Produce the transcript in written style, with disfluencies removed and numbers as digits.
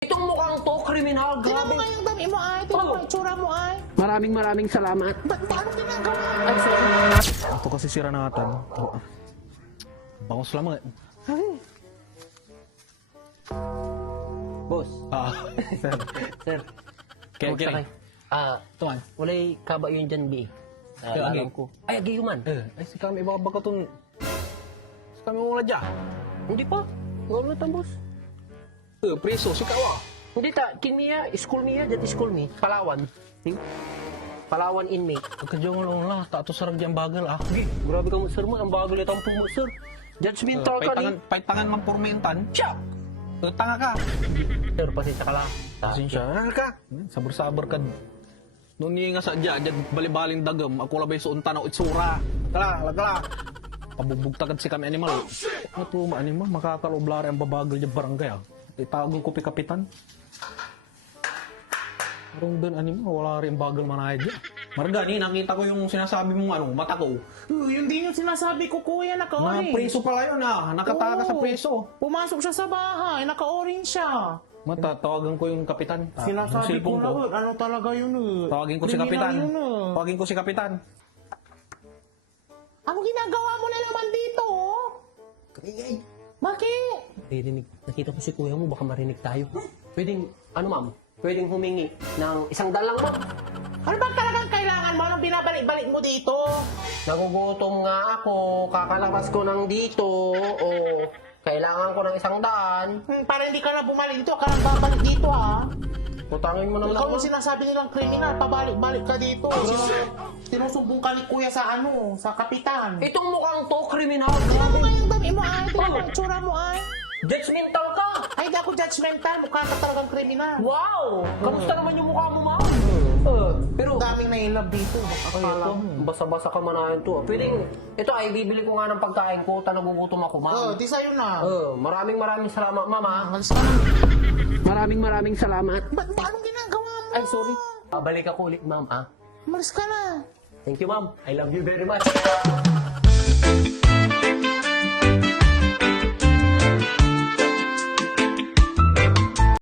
Itong mukhang to, kriminal, Tingnan mo grabe. nga yung dami mo ay. Tingnan mo yung tsura mo ay. Maraming salamat. Ba't paano ginagawa mo? Ay, sorry. Ito kasi si Ranatan. Bangos lamang eh. Boss, Ah, sir. sir. Kaya, Kamusta kaya. kay? Tuman. Walay kaba yun dyan, B. Agi. Alam ko. Ay, agi man. Ay, si kami iba ka itong... Si kami muna dyan. Hindi pa. Ngawala na boss. Preso, si kawa. Hindi ta, kinmiya, school miya, dyan school mi. Palawan. Palawan inmate. Pagkadyong lang lah, tato sarag dyan bagal ah. Gi, grabe ka mo, sir mo. Ang bagal itong mo, sir. Judgmental ka ni. Paitangan mang pormentan. Siya! Tanga ka. Sir, pasensya ka lang. Pasensya ka. Sabar-sabar ka. Nung niya nga sa dyan, balibaling dagam, ako labay sa unta na itsura. Lagala. Pabugbugtagad si kami animal. Ano to, animal? Makakaloblari ang babagal dyan barangay ah. Itagong ko pi kapitan. Parang doon animal, wala rin bagal manay dyan. Margani, nakita ko yung sinasabi mong mata ko. Yung di yung sinasabi ko kuya, Na naka-orange. preso pala yun ah, nakataka sa Oo. preso. Pumasok siya sa bahay, naka-orange siya. Tatawagan ko yung kapitan. Yung Sinasabi ko cellphone na, ano talaga yun eh. Tawagin ko si Criminal kapitan. yun, eh. Tawagin ko si kapitan. Ano ginagawa mo na naman dito? Bakit? Narinig. Nakita ko si kuya mo, baka marinig tayo. Pwedeng, ma'am? Pwedeng humingi ng $100 lang, ma'am. Ano ba talagang kailangan mo? Anong binabalik-balik mo dito? Nagugutom nga ako, kakalabas ko ng dito, o kailangan ko ng $100. Para hindi ka na bumalik dito, ka lang babalik dito ha. Utangin mo naman Ikaw ako. yung sinasabi nilang kriminal, pabalik-balik ka dito. Sinusumbong ka ni kuya sa sa kapitan. Itong mukhang to, kriminal, Tingnan mo grabe. nga yung dami mo ay. Tingnan mo yung tsura mo ay. Judgmental ka! Ay, di ako judgmental. Mukha ka talagang kriminal. Wow! Kamusta naman yung mukha mo, ma'am? Pero, Ang daming na-inlove dito. Akala mo. basa-basa ka manahin to. Pwedeng, ito ay bibili ko nga ng pagkain ko, nagugutom ako, ma'am. Di sa'yo na. Maraming salamat, mama. Alis ka na. Maraming salamat. Ba't paano ginagawa mo? Ay, sorry. Babalik ako ulit, ma'am, ah. Umalis ka na. Thank you, ma'am. I love you very much.